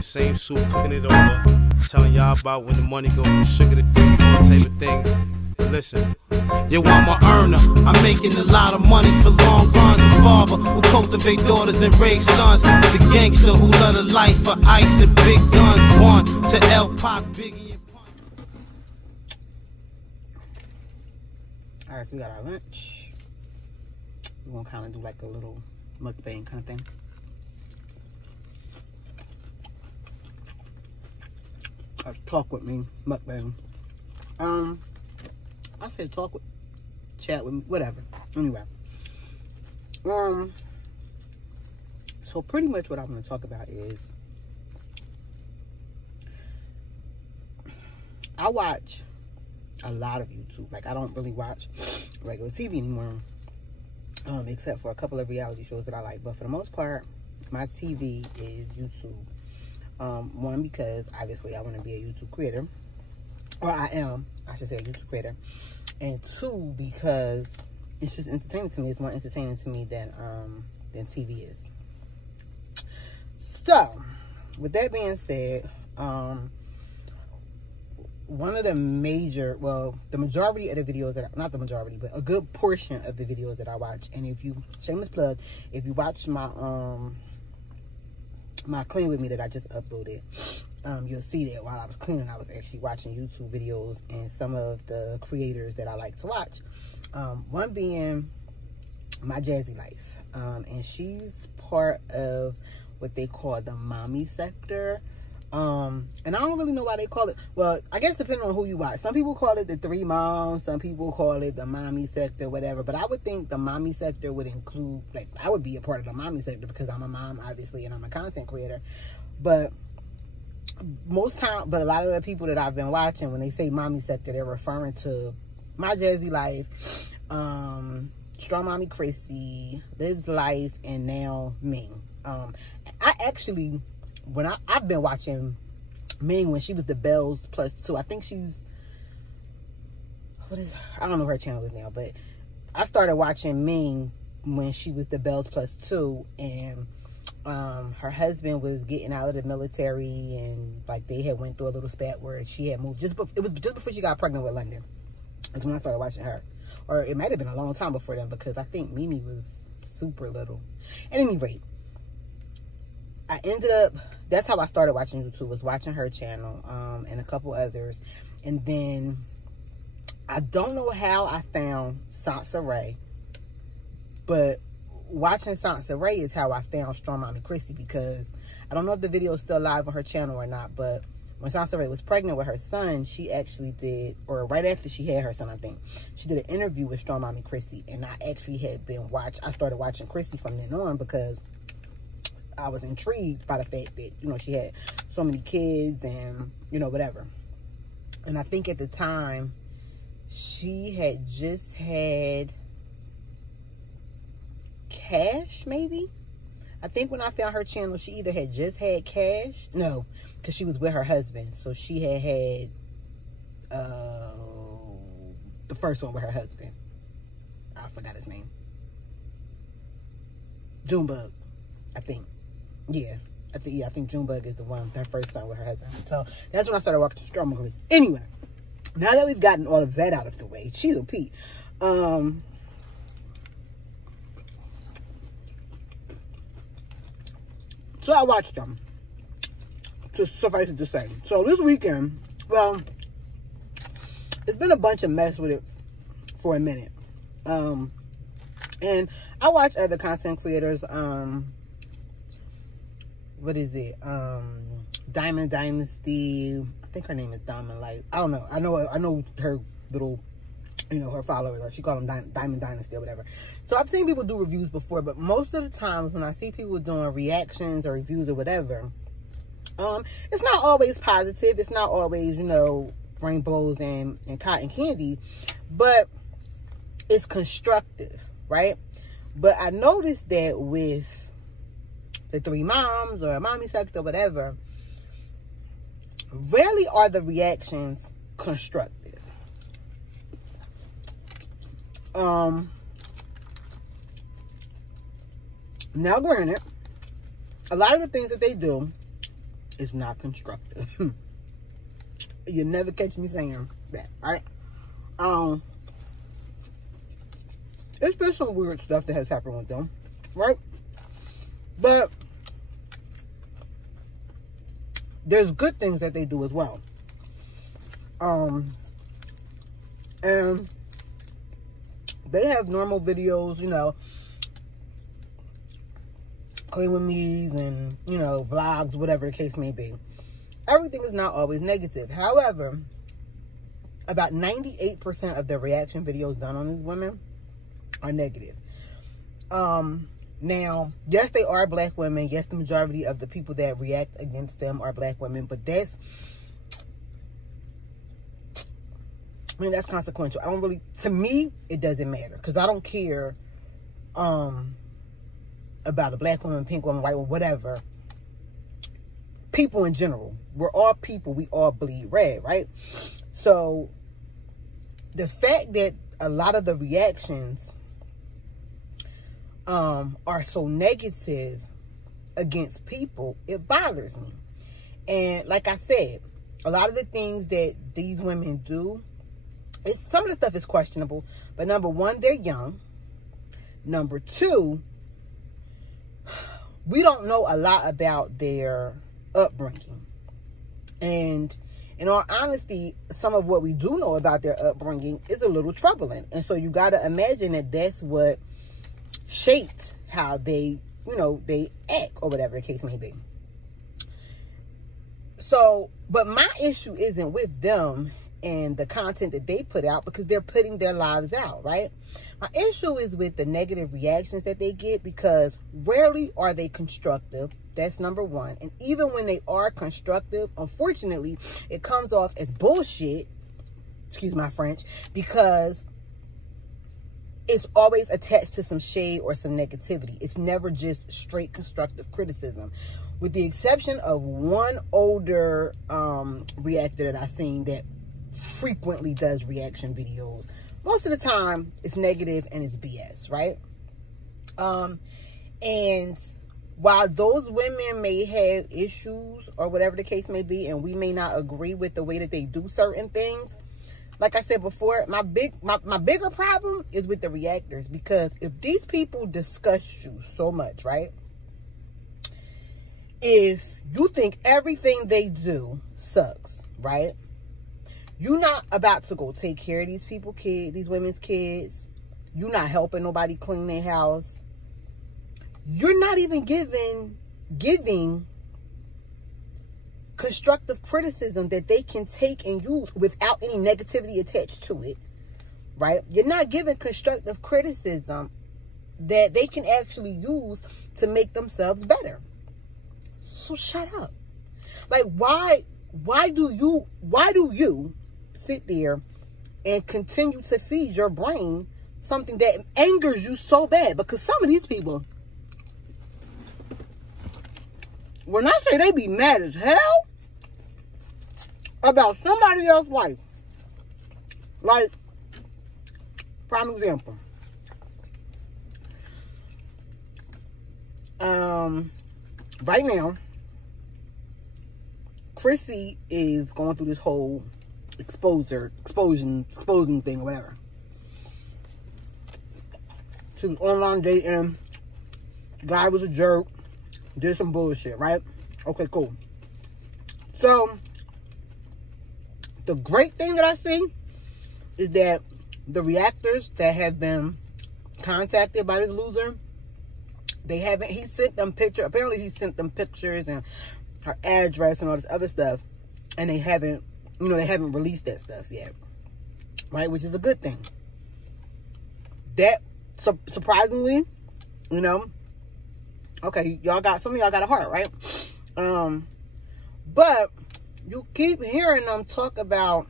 man. Same soup, cooking it over. Telling y'all about when the money go from sugar to all type of things. Listen. Yo, I'm a earner. I'm making a lot of money for long runs. The father who cultivate daughters and raise sons. The gangster who love the life for ice and big guns. One to L Pop, Biggie and Pun. Alright, so we got our lunch. We're gonna kind of do like a little mukbang kind of thing. Talk with me, mukbang. I said talk with, chat with me, whatever. Anyway, so pretty much what I'm going to talk about is I watch a lot of YouTube. Like, I don't really watch regular TV anymore, except for a couple of reality shows that I like. But for the most part, my TV is YouTube. One, because obviously I want to be a YouTube creator, or I should say a YouTube creator. And two, because it's just entertaining to me. It's more entertaining to me than TV is. So, with that being said, one of the major, well, the majority of the videos that, not the majority, but a good portion of the videos that I watch, and if you, shameless plug, if you watch my, my Clean With Me that I just uploaded, you'll see that while I was cleaning, I was actually watching YouTube videos and some of the creators that I like to watch. One being MyJazzyLife, and she's part of what they call the mommy sector. And I don't really know why they call it. Well, I guess depending on who you watch. Some people call it the three moms. Some people call it the mommy sector, whatever. But I would think the mommy sector would include, like, I would be a part of the mommy sector because I'm a mom, obviously, and I'm a content creator. But most time, but a lot of the people that I've been watching, when they say mommy sector, they're referring to MyJazzyLife, Strong Mommy Chrissy, Liv's Life, and now Ming. I actually, when I've been watching Ming when she was the Bells Plus 2. I think she's, I don't know what her channel is now, but I started watching Ming when she was the Bells Plus 2, and her husband was getting out of the military, and like they had went through a little spat where she had moved it was just before she got pregnant with London. That's when I started watching her, or it might have been a long time before then, because I think Mimi was super little. At any rate, I ended up, that's how I started watching YouTube, was watching her channel, and a couple others. And then I don't know how I found Sansa Ray, but watching Sansa Ray is how I found Strong Mommy Chrissy, because I don't know if the video is still live on her channel or not, but when Sansa Ray was pregnant with her son, she actually did, or right after she had her son, I think, she did an interview with Strong Mommy Chrissy, and I actually had been I started watching Chrissy from then on, because I was intrigued by the fact that, you know, she had so many kids and, you know, whatever. And I think at the time, she had just had Cash, maybe? I think when I found her channel, she either had just had Cash. No, because she was with her husband. So she had the first one with her husband. I forgot his name. Junebug, I think. Yeah, I think Junebug is the one, that first time with her husband. So that's when I started watching Strong Mommy. Anyway, now that we've gotten all of that out of the way, Cheeto Pete. So I watched them, to suffice it to say. So this weekend, well, it's been a bunch of mess with it for a minute. And I watch other content creators, what is it? Diamond Dynasty. I think her name is Diamond Life. I don't know. I know her little, you know, her followers, or she called them Diamond Dynasty or whatever. So I've seen people do reviews before, but most of the times when I see people doing reactions or reviews or whatever, it's not always positive. It's not always, you know, rainbows and cotton candy, but it's constructive, right? But I noticed that with the three moms or mommy sector or whatever, rarely are the reactions constructive. Now granted, a lot of the things that they do is not constructive. You never catch me saying that, right? It's been some weird stuff that has happened with them, right? But there's good things that they do as well. And they have normal videos, you know, clean with me's and, you know, vlogs, whatever the case may be. Everything is not always negative. However, about 98% of the reaction videos done on these women are negative. Now, yes, they are black women. Yes, the majority of the people that react against them are black women. But that's, I mean, that's consequential. I don't really, to me, it doesn't matter. Because I don't care about a black woman, pink woman, white woman, whatever. People in general. We're all people. We all bleed red, right? So, the fact that a lot of the reactions are so negative against people, it bothers me. And like I said, a lot of the things that these women do, some of the stuff is questionable. But number one, they're young. Number two, we don't know a lot about their upbringing. And in all honesty, some of what we do know about their upbringing is a little troubling. And so you got to imagine that that's what shaped how they, you know, they act or whatever the case may be. So, but my issue isn't with them and the content that they put out, because they're putting their lives out, right? My issue is with the negative reactions that they get, because rarely are they constructive. That's number one. And even when they are constructive, unfortunately, it comes off as bullshit, excuse my French, because it's always attached to some shade or some negativity. It's never just straight constructive criticism. With the exception of one older reactor that I've seen that frequently does reaction videos. Most of the time, it's negative and it's BS, right? And while those women may have issues or whatever the case may be, and we may not agree with the way that they do certain things, like I said before, my bigger problem is with the reactors. Because if these people discuss you so much, right? If you think everything they do sucks, right? You're not about to go take care of these people, these women's kids. You're not helping nobody clean their house. You're not even giving constructive criticism that they can take and use without any negativity attached to it, right? You're not giving constructive criticism that they can actually use to make themselves better. So shut up. Like, why do you sit there and continue to feed your brain something that angers you so bad? Because some of these people, when I say they be mad as hell about somebody else's life, like, prime example, right now, Chrissy is going through this whole exposing thing or whatever. She was online dating. Guy was a jerk. Did some bullshit, right? Okay, cool. So, the great thing that I see is that the reactors that have been contacted by this loser, he sent them pictures. Apparently, he sent them pictures and her address and all this other stuff. And they haven't released that stuff yet. Right? Which is a good thing. That, surprisingly, you know, okay, some of y'all got a heart, right? But you keep hearing them talk about,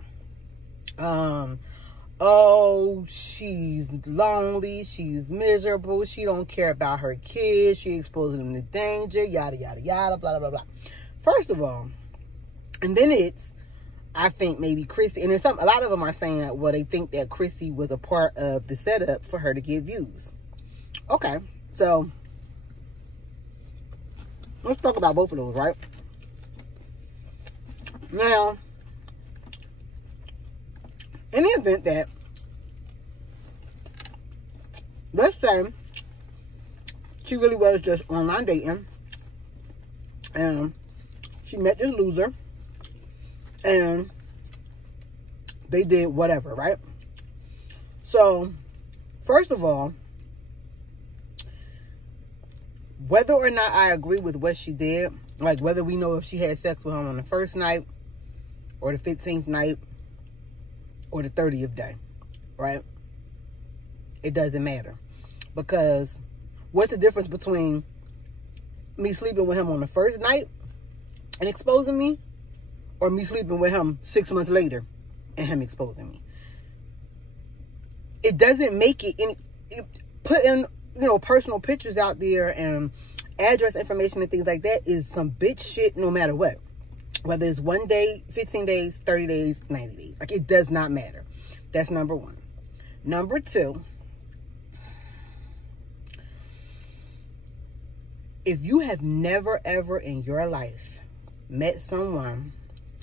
oh, she's lonely, she's miserable, she don't care about her kids, she exposing them to danger, yada, yada, yada, blah, blah, blah. First of all, and then I think maybe Chrissy, and then a lot of them are saying that, well, they think that Chrissy was a part of the setup for her to get views. Okay, so let's talk about both of those, right? Now, in the event that, let's say, she really was just online dating, and she met this loser, and they did whatever, right? So, first of all, whether or not I agree with what she did, like whether we know if she had sex with him on the first night, or the 15th night, or the 30th day, right? It doesn't matter. Because what's the difference between me sleeping with him on the first night and exposing me, or me sleeping with him 6 months later and him exposing me? It doesn't make it any, putting, you know, personal pictures out there and address information and things like that is some bitch shit no matter what. Whether it's 1 day, 15 days, 30 days, 90 days. Like, it does not matter. That's number one. Number two, if you have never ever in your life met someone,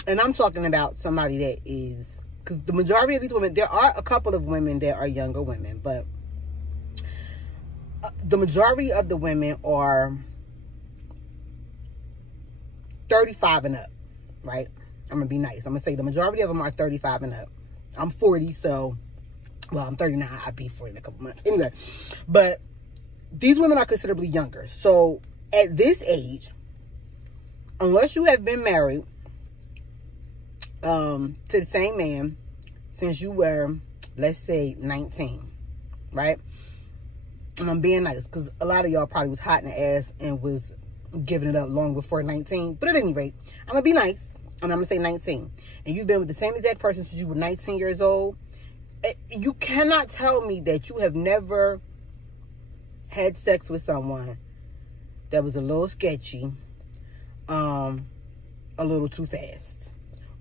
and I'm talking about somebody that is, because the majority of these women, there are a couple of women that are younger women, but the majority of the women are 35 and up, right? I'm going to be nice. I'm going to say the majority of them are 35 and up. I'm 40, so, well, I'm 39. I'll be 40 in a couple months. Anyway, but these women are considerably younger. So, at this age, unless you have been married to the same man since you were, let's say, 19, right? And I'm being nice, because a lot of y'all probably was hot in the ass and was giving it up long before 19. But at any rate, I'm going to be nice, and I'm going to say 19. And you've been with the same exact person since you were 19 years old. You cannot tell me that you have never had sex with someone that was a little sketchy, a little too fast.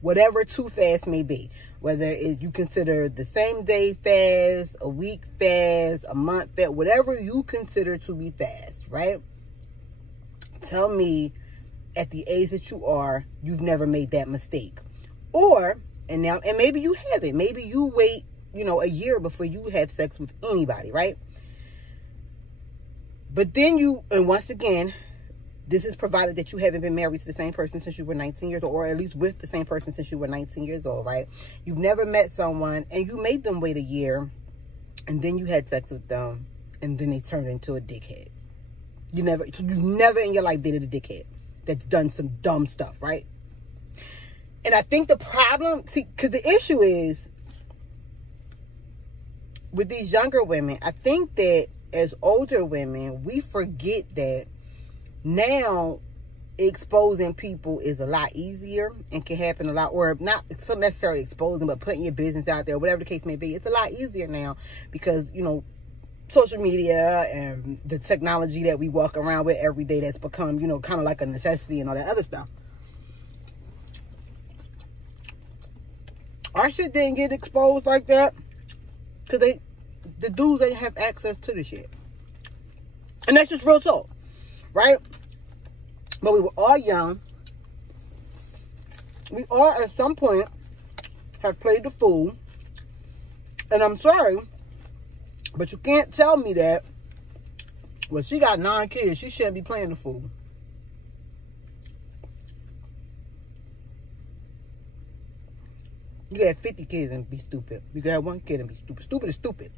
Whatever too fast may be. Whether you consider the same day fast, a week fast, a month fast, whatever you consider to be fast, right? Tell me at the age that you are, you've never made that mistake. Or, and maybe you haven't. Maybe you wait, you know, a year before you have sex with anybody, right? But then and once again, this is provided that you haven't been married to the same person since you were 19 years old, or at least with the same person since you were 19 years old, right? You've never met someone and you made them wait a year, and then you had sex with them, and then they turned into a dickhead. You've never in your life dated a dickhead that's done some dumb stuff, right? And I think the problem, because the issue is with these younger women, I think that as older women, we forget that now exposing people is a lot easier and can happen a lot, or not necessarily exposing, but putting your business out there, whatever the case may be. It's a lot easier now because, you know, social media and the technology that we walk around with every day that's become, you know, kind of like a necessity and all that other stuff. Our shit didn't get exposed like that because the dudes ain't have access to the shit. And that's just real talk, right? But we were all young. We all, at some point, have played the fool. And I'm sorry, but you can't tell me that, well, she got 9 kids, she shouldn't be playing the fool. You can have 50 kids and be stupid. You can have 1 kid and be stupid. Stupid is stupid.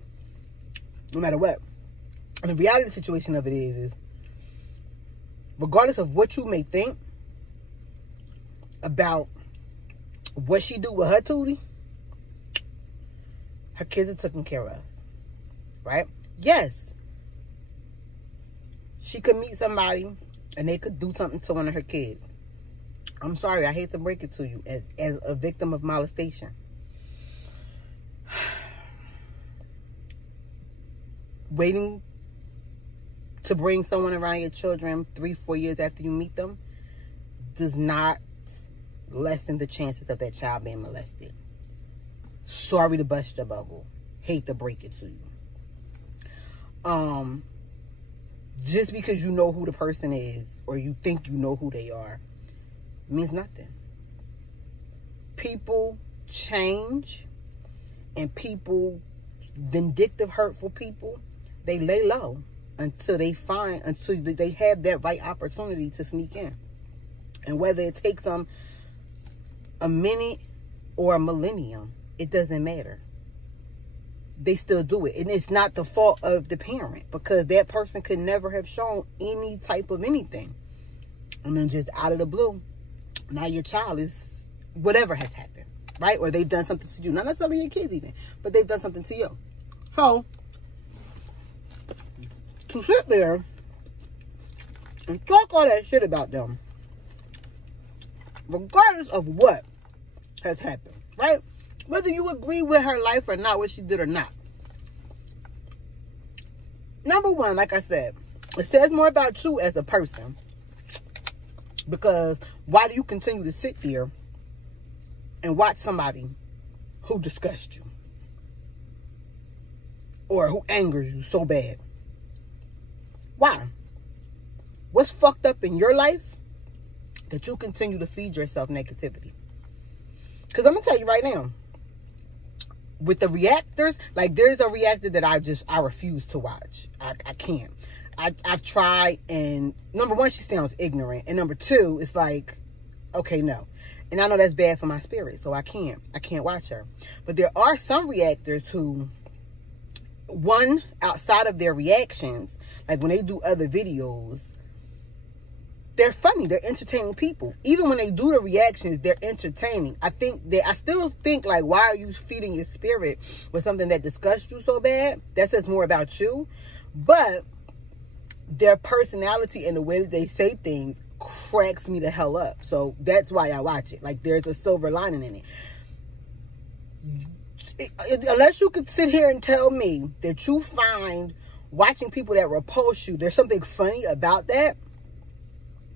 No matter what. And the reality of the situation of it is regardless of what you may think about what she do with her tootie, her kids are taken care of. Right? Yes. She could meet somebody and they could do something to one of her kids. I'm sorry, I hate to break it to you, as a victim of molestation. Waiting to bring someone around your children 3-4 years after you meet them does not lessen the chances of that child being molested. Sorry to bust your bubble. Hate to break it to you. Just because you know who the person is, or you think you know who they are, means nothing. people change, and people, vindictive, hurtful people, they lay low until they have that right opportunity to sneak in. And whether it takes them a minute or a millennium, it doesn't matter. They still do it. And it's not the fault of the parent, because that person could never have shown any type of anything. And then just out of the blue, now your child is, whatever has happened, right? Or they've done something to you. Not necessarily your kids even, but they've done something to you. So, to sit there and talk all that shit about them, regardless of what has happened, right? Whether you agree with her life or not, what she did or not. Number one, like I said, it says more about you as a person. Because why do you continue to sit there and watch somebody who disgusts you? Or who angers you so bad? Why? What's fucked up in your life that you continue to feed yourself negativity? Because I'm going to tell you right now, with the reactors, like, there's a reactor that I refuse to watch. I can't. I've tried, and number one, she sounds ignorant. And number two, it's like, okay, no. And I know that's bad for my spirit, so I can't watch her. But there are some reactors who, one, outside of their reactions, like when they do other videos, they're funny. They're entertaining people. Even when they do the reactions, they're entertaining. I still think, like, why are you feeding your spirit with something that disgusts you so bad? That says more about you. But their personality and the way that they say things cracks me the hell up. So that's why I watch it. Like, there's a silver lining in it. Unless you could sit here and tell me that you find watching people that repulse you, there's something funny about that.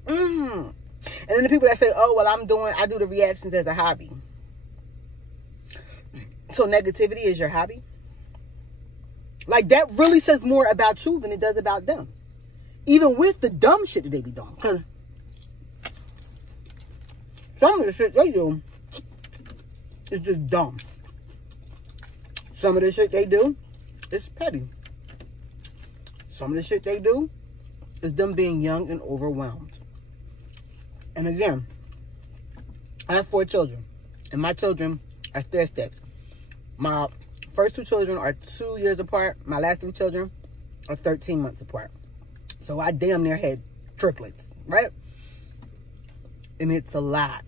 And then the people that say, oh, well, I do the reactions as a hobby. So negativity is your hobby? Like, that really says more about you than it does about them. Even with the dumb shit that they be doing. Because some of the shit they do is just dumb. Some of the shit they do is petty. Some of the shit they do is them being young and overwhelmed. And again, I have 4 children. And my children are stair steps. My first 2 children are 2 years apart. My last 3 children are 13 months apart. So I damn near had triplets, right? And it's a lot.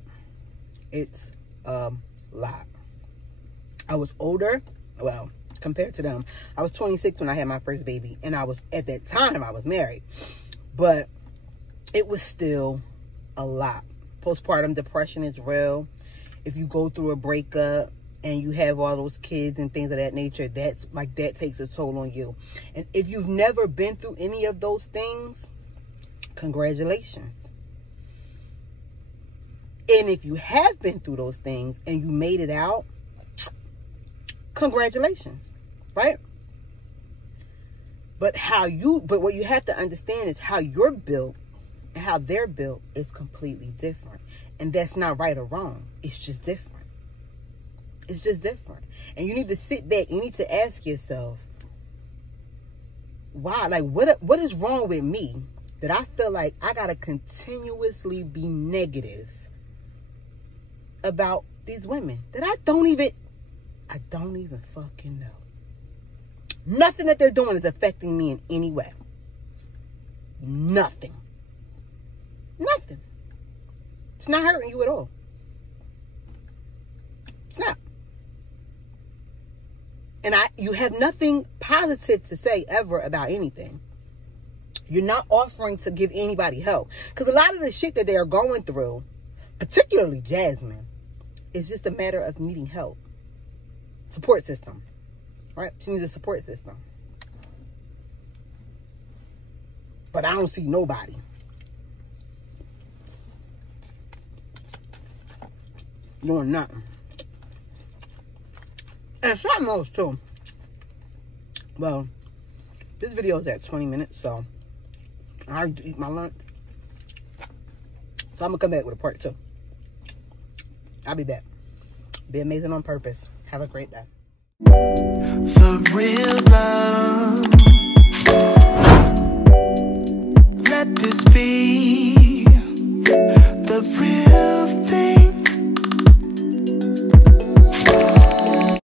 It's a lot. I was older. Well, compared to them, I was 26 when I had my first baby. And at that time, I was married. But it was still a lot. Postpartum depression is real. If you go through a breakup and you have all those kids and things of that nature, that takes a toll on you. And if you've never been through any of those things, congratulations. And if you have been through those things and you made it out, congratulations, right? But what you have to understand is how you're built and how they're built is completely different. And that's not right or wrong. It's just different. It's just different. And you need to sit back. You need to ask yourself, why? Like, what is wrong with me that I feel like I got to continuously be negative about these women that I don't even fucking know. Nothing that they're doing is affecting me in any way. Nothing. Nothing. It's not hurting you at all. It's not. And you have nothing positive to say ever about anything. You're not offering to give anybody help. Because a lot of the shit that they are going through, particularly Jasmine, is just a matter of needing help. Support system. Right? She needs a support system. But I don't see nobody doing nothing. And something else too. Well, this video is at 20 minutes, so I have to eat my lunch. So I'm gonna come back with a part 2. I'll be back. Be amazing on purpose. Have a great day. For real love.